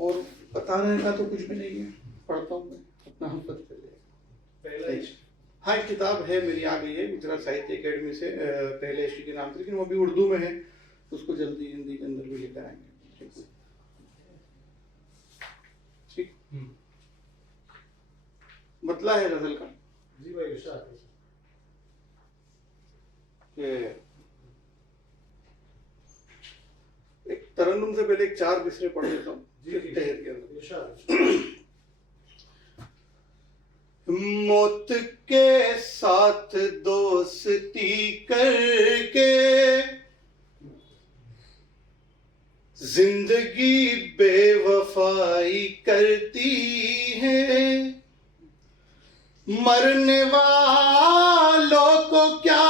और बताने का तो कुछ भी नहीं है, पढ़ता हूँ मैं, अपना हम पता चलेगा। हाँ, एक किताब है मेरी, आ गई है गुजरात साहित्य अकेडमी से, पहले इश्क के नाम से, लेकिन वो अभी उर्दू में है, उसको जल्दी हिंदी के अंदर भी लेकर आएंगे। ठीक, मतला है गजल का जी भाई, इरशाद एक तरन्नुम से पहले एक 4 मिसरे पढ़ लेता हूँ तहर के अंदर। मौत के साथ दोस्ती करके जिंदगी बेवफाई करती है, मरने वालों को क्या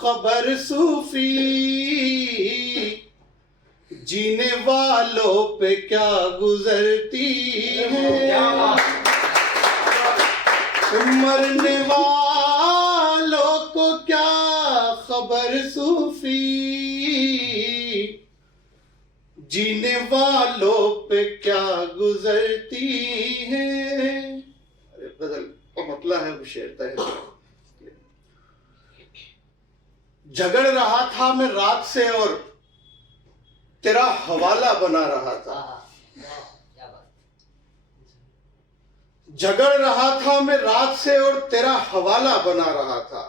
खबर सूफी, जीने वालों पे क्या गुजरती है। मरने वालों को क्या खबर सूफी, जीने वालों पे क्या गुजरती है। गजल का मतलब है वो शेर है। झगड़ रहा था मैं रात से और तेरा हवाला बना रहा था, झगड़ रहा था मैं रात से और तेरा हवाला बना रहा था,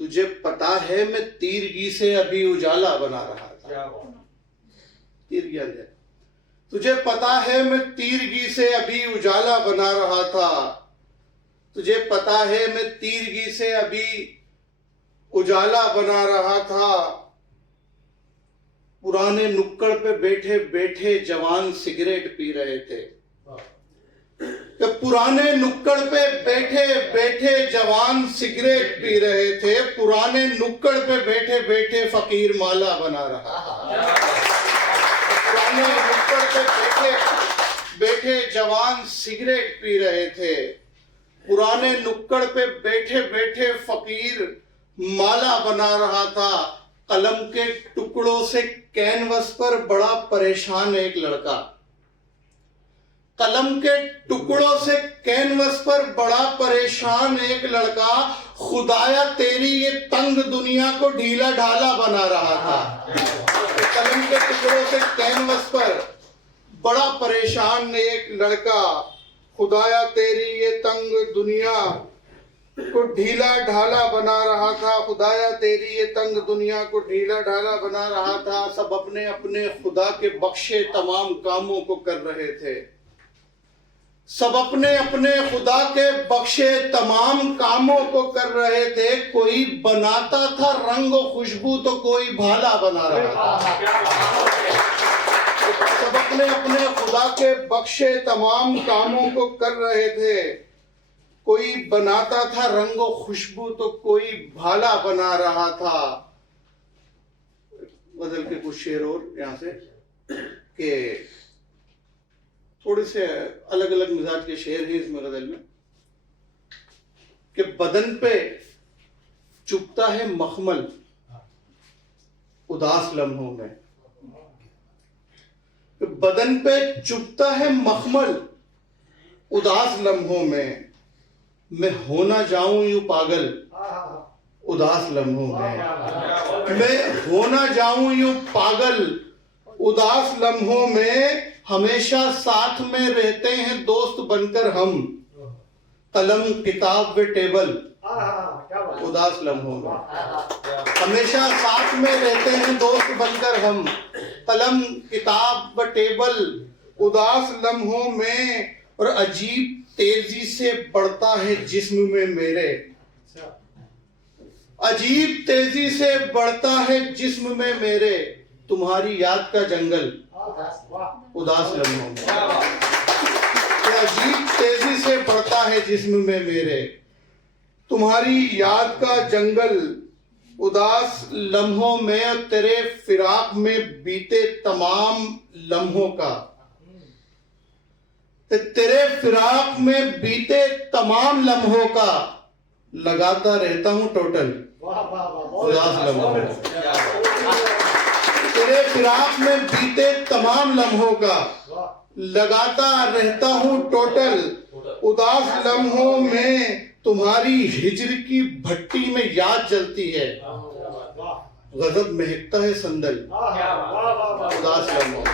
तुझे पता है मैं तीरगी से अभी उजाला बना रहा था। तीरगी है, तुझे पता है मैं तीरगी से अभी उजाला बना रहा था, तुझे पता है मैं तीरगी से अभी उजाला बना रहा था। पुराने नुक्कड़ पे बैठे बैठे जवान सिगरेट पी रहे थे, कि पुराने नुक्कड़ पे बैठे बैठे जवान सिगरेट पी रहे थे, पुराने नुक्कड़ पे बैठे बैठे फकीर माला बना रहा था। पुराने नुक्कड़ पे बैठे बैठे जवान सिगरेट पी रहे थे, पुराने नुक्कड़ पे बैठे बैठे फकीर माला बना रहा था। कलम के टुकड़ों से कैनवस पर बड़ा परेशान एक लड़का, कलम के टुकड़ों से कैनवस पर बड़ा परेशान एक लड़का, खुदाया तेरी ये तंग दुनिया को ढीला ढाला बना रहा था। कलम के टुकड़ों से कैनवस पर बड़ा परेशान एक लड़का, खुदाया तेरी ये तंग दुनिया को ढीला ढाला बना रहा था, खुदाया तेरी ये तंग दुनिया को ढीला ढाला बना रहा था। सब अपने अपने खुदा के बख्शे तमाम कामों को कर रहे थे, सब अपने अपने खुदा के बख्शे तमाम कामों को कर रहे थे। कोई बनाता था रंग और खुशबू तो कोई भाला बना रहा था। सब अपने अपने खुदा के बख्शे तमाम कामों को कर रहे थे, कोई बनाता था रंग और खुशबू तो कोई भाला बना रहा था। गजल के कुछ शेर और यहाँ से के थोड़े से अलग अलग मिजाज के शेर हैं इसमें गजल में, कि बदन पे चुभता है मखमल उदास लम्हों में, बदन पे चुभता है मखमल उदास लम्हों में, मैं हो ना जाऊं यूं पागल उदास लम्हों में, मैं हो ना जाऊं यूं पागल उदास लम्हों में। हमेशा साथ में रहते हैं दोस्त बनकर हम, कलम किताब व टेबल उदास लम्हों में। हमेशा साथ में रहते हैं दोस्त बनकर हम, कलम किताब व टेबल उदास लम्हों में। और अजीब तेजी से बढ़ता है जिस्म में मेरे, अजीब तेजी से बढ़ता है जिस्म में मेरे, तुम्हारी याद का जंगल उदास लम्हों में। अजीब तेजी से बढ़ता है जिस्म में मेरे, तुम्हारी याद का जंगल उदास लम्हों में। और तेरे फिराक में बीते तमाम लम्हों का, तेरे फिराक में बीते तमाम लम्हों का लगाता रहता हूं टोटल उदास लम्हों में। तेरे फिराक में बीते तमाम लम्हों का लगाता रहता हूं टोटल, उदास लम्हों में तुम्हारी हिज्र की भट्टी में याद जलती है। गजब महकता है संदल उदास लम्हों,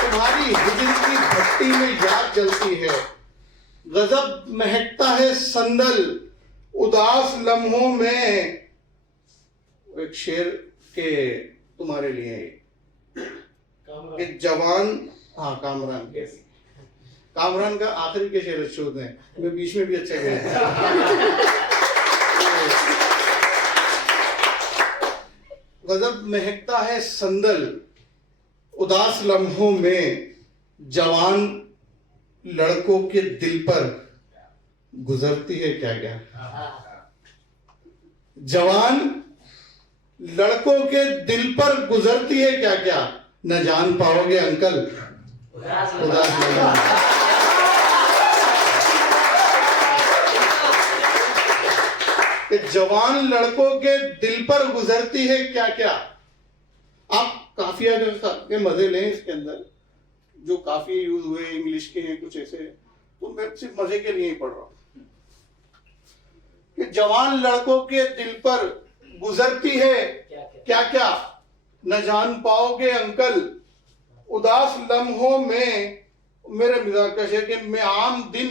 तुम्हारी हिज्र की भट्टी में याद जलती है। गजब महकता है संदल उदास लम्हों में। एक शेर के तुम्हारे लिए एक जवान, हाँ कामरान का आखिरी के शेर अच्छे होते हैं, मैं बीच में भी अच्छा गया। गजब महकता है संदल उदास लम्हों में, जवान लड़कों के दिल पर गुजरती है क्या क्या। जवान लड़कों के दिल पर गुजरती है क्या क्या, न जान पाओगे अंकल उदास लम्हों। जवान लड़कों के दिल पर गुजरती है क्या क्या। आप काफिया के मजे लें इसके अंदर, जो काफी यूज हुए इंग्लिश के हैं कुछ ऐसे, तो मैं सिर्फ मजे के लिए ही पढ़ रहा हूं कि जवान लड़कों के दिल पर गुजरती है क्या क्या, न जान पाओगे अंकल उदास लम्हों में। मेरे मिजाज का शेर कि मैं आम दिन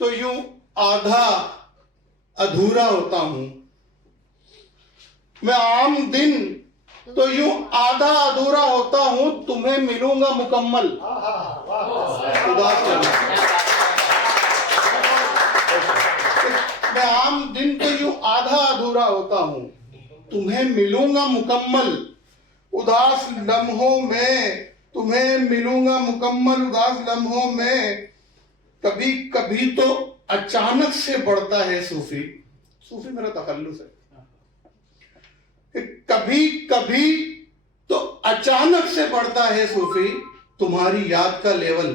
तो यूं आधा अधूरा होता हूं, मैं आम दिन तो यूं आधा अधूरा होता हूं, तुम्हें मिलूंगा मुकम्मल उदास लम्हों। मैं आम दिन तो यूं आधा अधूरा होता हूं, तुम्हें मिलूंगा मुकम्मल उदास लम्हों में, तुम्हें मिलूंगा मुकम्मल उदास लम्हों में। कभी कभी तो अचानक से बढ़ता है सूफी, सूफी मेरा तखल्लुस है, कभी कभी तो अचानक से बढ़ता है सूफी, तुम्हारी याद का लेवल।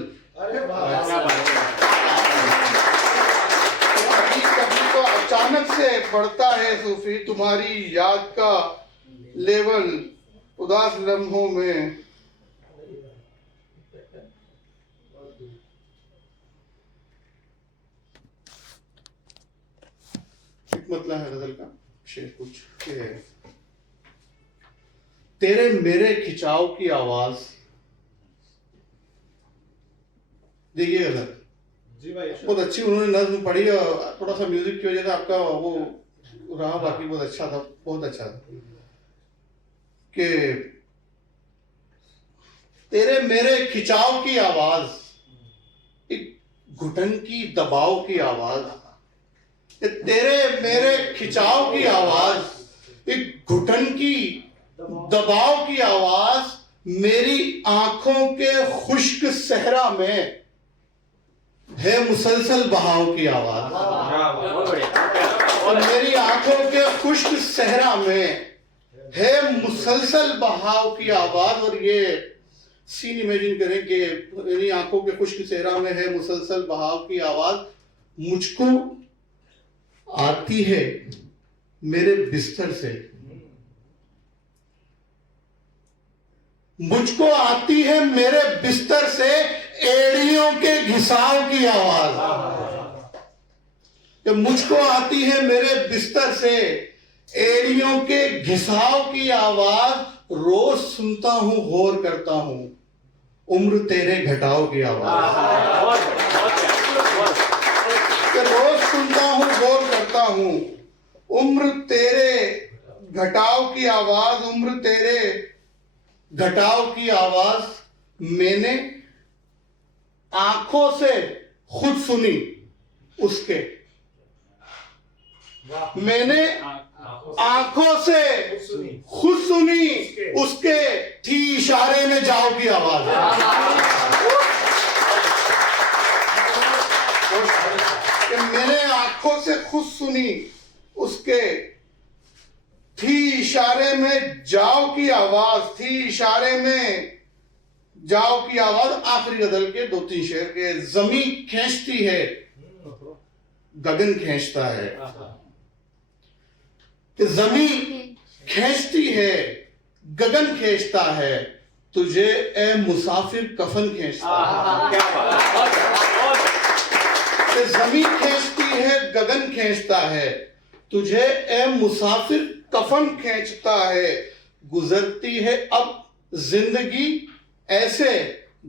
कभी कभी तो अचानक से बढ़ता है सूफी, तुम्हारी याद का लेवल उदास लम्हों में। मतलब है गजल का शेर कुछ के तेरे मेरे खिंचाव की आवाज। देखिए गजल जी भाई, बहुत अच्छी उन्होंने नज्म पढ़ी, और थोड़ा सा म्यूजिक की वजह से आपका वो रहा, बाकी बहुत अच्छा था, बहुत अच्छा था कि तेरे मेरे खिंचाव की आवाज, एक घुटन की दबाव की आवाज, तेरे मेरे खिंचाव की आवाज, एक घुटन की दबाव की आवाज, मेरी आंखों के खुश्क सहरा में है मुसलसल बहाव की आवाज। और मेरी आंखों के खुश्क सहरा में है मुसलसल बहाव की आवाज। और ये सीन इमेजिन करें कि मेरी आंखों के खुश्क सहरा में है मुसलसल बहाव की आवाज, मुझको आती है मेरे बिस्तर से, मुझको आती है मेरे बिस्तर से एड़ियों के घिसाव की आवाज। मुझको आती है मेरे बिस्तर से एड़ियों के घिसाव की आवाज, रोज सुनता हूं गौर करता हूं उम्र तेरे घटाव की आवाज। रोज सुनता हूं गौर करता हूं उम्र तेरे घटाव की आवाज, उम्र तेरे घटाव की आवाज। मैंने आंखों से खुद सुनी उसके, मैंने आंखों से खुद सुनी उसके, थी इशारे में जाओ की आवाज। मैंने आंखों से खुद सुनी उसके, थी इशारे में जाओ की आवाज, थी इशारे में जाओ की आवाज। आखिरी गजल के 2-3 शेर के, जमी खींचती है गगन खींचता है, कि जमी खींचती है गगन खींचता है, तुझे ए मुसाफिर कफन खींचता है, जमीन खींचती है, गगन खींचता है, तुझे ए मुसाफिर कफन खींचता है, गुजरती है अब जिंदगी ऐसे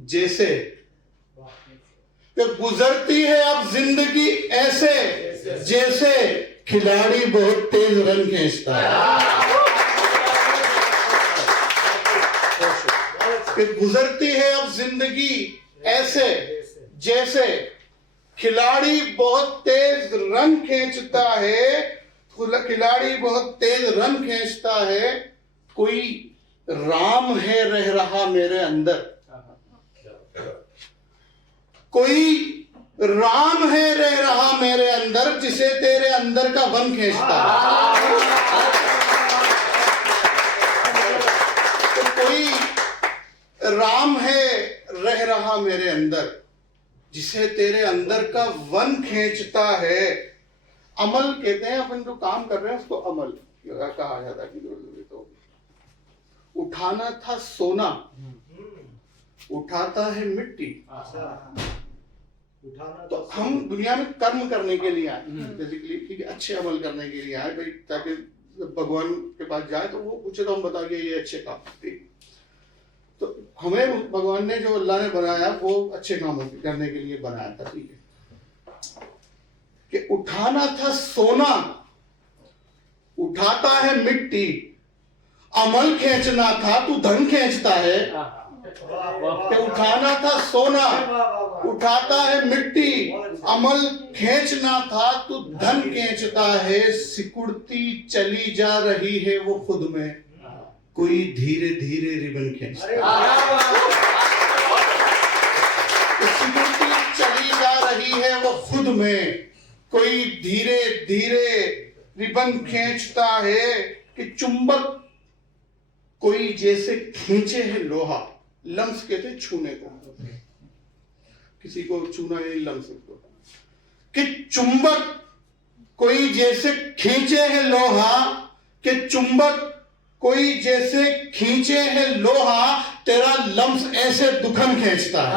जैसे, गुजरती है अब जिंदगी ऐसे जैसे खिलाड़ी बहुत तेज रन खींचता है, कि गुजरती है अब जिंदगी ऐसे जैसे खिलाड़ी बहुत तेज रन खींचता है, खिलाड़ी बहुत तेज रन खींचता है, कोई राम है रह रहा मेरे अंदर, कोई राम है रह रहा मेरे अंदर, जिसे तेरे अंदर का वन खींचता है, तो कोई राम है रह रहा मेरे अंदर, जिसे तेरे अंदर का वन खींचता है। अमल कहते हैं, अपन जो काम कर रहे हैं उसको अमल कहा जाता है। तो उठाना था सोना, उठाता है मिट्टी। तो हम दुनिया में कर्म करने के लिए आए, बेसिकली ठीक है, अच्छे अमल करने के लिए आए भाई, ताकि भगवान के पास जाए तो वो पूछे तो हम बता के ये अच्छे काम, ठीक। तो हमें भगवान ने, जो अल्लाह ने बनाया, वो अच्छे काम करने के लिए बनाया था, ठीक है। कि उठाना था सोना, उठाता है मिट्टी, अमल खींचना था तू धन खींचता है। कि उठाना था सोना, उठाता है मिट्टी, अमल खींचना था तू धन खींचता है, सिकुड़ती चली जा रही है वो खुद में, कोई धीरे धीरे रिबन खींचता है। सिकुड़ती चली जा रही है वो खुद में, कोई धीरे धीरे रिबन खींचता है। कि चुंबक कोई जैसे खींचे है लोहा, लम्स कहते छूने को, किसी को छूना नहीं लम्स को। कि चुंबक कोई जैसे खींचे है लोहा, कि चुंबक कोई जैसे खींचे है लोहा, तेरा लम्स ऐसे दुखन खींचता है।